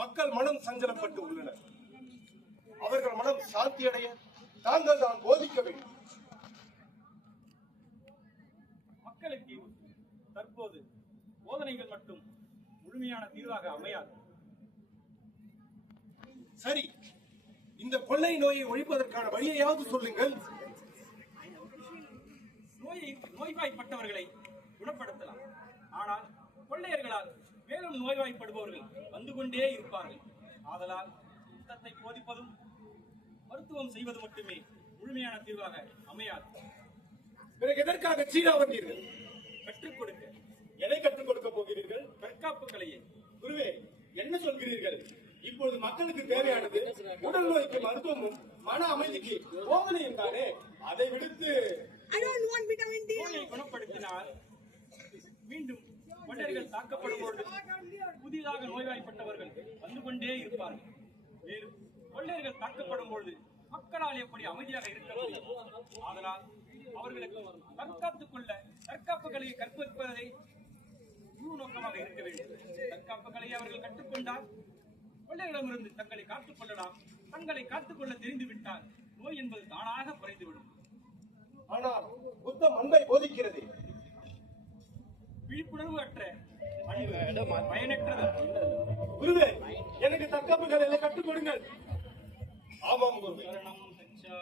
மக்கள் மனம் சஞ்சலப்பட்டு உள்ளனர். அவர்கள் மனம் சாந்தியடைய தாங்கள் தான் போதிக்க வேண்டும். மக்களுக்கு தற்போது போதனைகள் மட்டும் முழுமையான தீர்வாக அமையாது. சரி, இந்த கொள்ளை நோயை ஒழிப்பதற்கான வழியையாவது சொல்லுங்கள். நோய்வாய்ப்பட்டவர்களை குணப்படுத்தலாம். ஆனால் கொள்ளையர்களால் மேலும் நோய்வாய்ப்படுபவர்கள் வந்து கொண்டே இருப்பார்கள். ஆதலால் யுத்தத்தை போதிப்பதும் மருத்துவம் செய்வது மட்டுமே முழுமையான தீர்வாக அமையாது. பிறகு எதற்காக சீனா வந்தீர்கள்? கற்றுக் கொடுக்க. எதை கற்றுக் கொடுக்க போகிறீர்கள்? தற்காப்பு கலையை. குருவே, என்ன சொல்கிறீர்கள்? இப்பொழுது மக்களுக்கு தேவையானது உடல் நோய்க்கு மருத்துவமும் மன அமைதிக்கு போதனையும் தானே. அதை விடுத்து நோயை குணப்படுத்தினால் மீண்டும் கொள்ளையர்கள் தாக்கப்படும் பொழுது புதிதாக நோய்வாய்ப்பட்டவர்கள் வந்து கொண்டே இருப்பார்கள். மேலும் கொள்ளையர்கள் தாக்கப்படும் பொழுது மக்களால் எப்படி அமைதியாக இருக்க முடியும்? அதனால் அவர்களுக்கு தற்காத்துக் கொள்ள தற்காப்பு கலையை கற்பிப்பதை முழு நோக்கமாக இருக்க வேண்டும். தற்காப்பு கலையை அவர்கள் கற்றுக்கொண்டால் கொள்ளையர்களிடமிருந்து தங்களை காத்துக் கொள்ளலாம். தங்களை காத்துக்கொள்ள தெரிந்துவிட்டால் நோய் என்பது தானாக குறைந்துவிடும். ஆனால் புத்தம் அன்பை போதிக்கிறது. விழிப்புணர்வு அற்ற பயனற்றது. குருவே, எனக்கு தற்காப்பு கலையை கற்றுக் கொடுங்கள். ஆமாம் குருவே. சரணம் கச்சா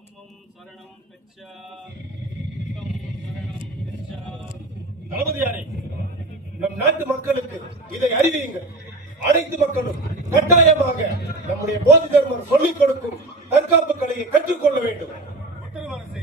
அம்மம் சரணம் கச்சா சரணம் கச்சா. தளபதியாரே, நம் நாட்டு மக்களுக்கு இதை அறிவியுங்கள். அனைத்து மக்களும் கட்டாயமாக நம்முடைய போதி தர்மர் சொல்லிக் கொடுக்கும் தற்காப்பு கலையை கற்றுக்கொள்ள வேண்டும். உத்தரவு அரசே.